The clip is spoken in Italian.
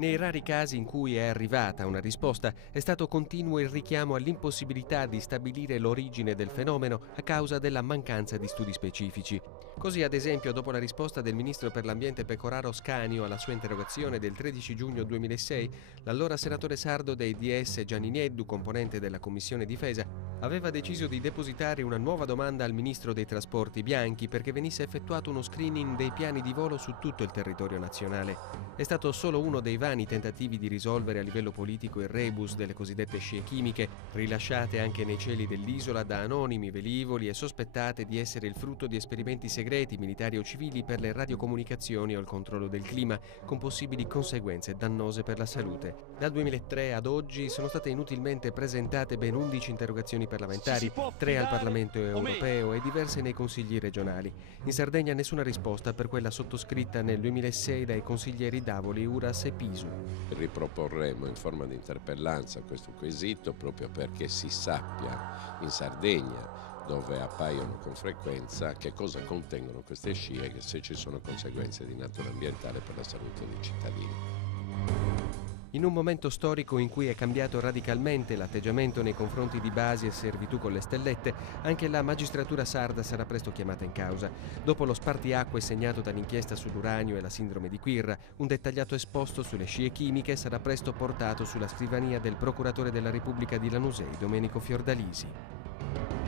Nei rari casi in cui è arrivata una risposta, è stato continuo il richiamo all'impossibilità di stabilire l'origine del fenomeno a causa della mancanza di studi specifici. Così, ad esempio, dopo la risposta del ministro per l'ambiente Pecoraro Scanio alla sua interrogazione del 13 giugno 2006, l'allora senatore sardo dei DS Gianni Nieddu, componente della Commissione Difesa, aveva deciso di depositare una nuova domanda al ministro dei Trasporti Bianchi perché venisse effettuato uno screening dei piani di volo su tutto il territorio nazionale. È stato solo uno dei vani tentativi di risolvere a livello politico il rebus delle cosiddette scie chimiche, rilasciate anche nei cieli dell'isola da anonimi velivoli e sospettate di essere il frutto di esperimenti segreti, militari o civili, per le radiocomunicazioni o il controllo del clima, con possibili conseguenze dannose per la salute. Dal 2003 ad oggi sono state inutilmente presentate ben 11 interrogazioni parlamentari, 3 al Parlamento europeo e diverse nei consigli regionali. In Sardegna nessuna risposta per quella sottoscritta nel 2006 dai consiglieri Davoli, Uras e Pisu. Riproporremo in forma di interpellanza questo quesito proprio perché si sappia in Sardegna, dove appaiono con frequenza, che cosa contengono queste scie e se ci sono conseguenze di natura ambientale per la salute dei cittadini. In un momento storico in cui è cambiato radicalmente l'atteggiamento nei confronti di basi e servitù con le stellette, anche la magistratura sarda sarà presto chiamata in causa. Dopo lo spartiacque segnato dall'inchiesta sull'uranio e la sindrome di Quirra, un dettagliato esposto sulle scie chimiche sarà presto portato sulla scrivania del procuratore della Repubblica di Lanusei, Domenico Fiordalisi.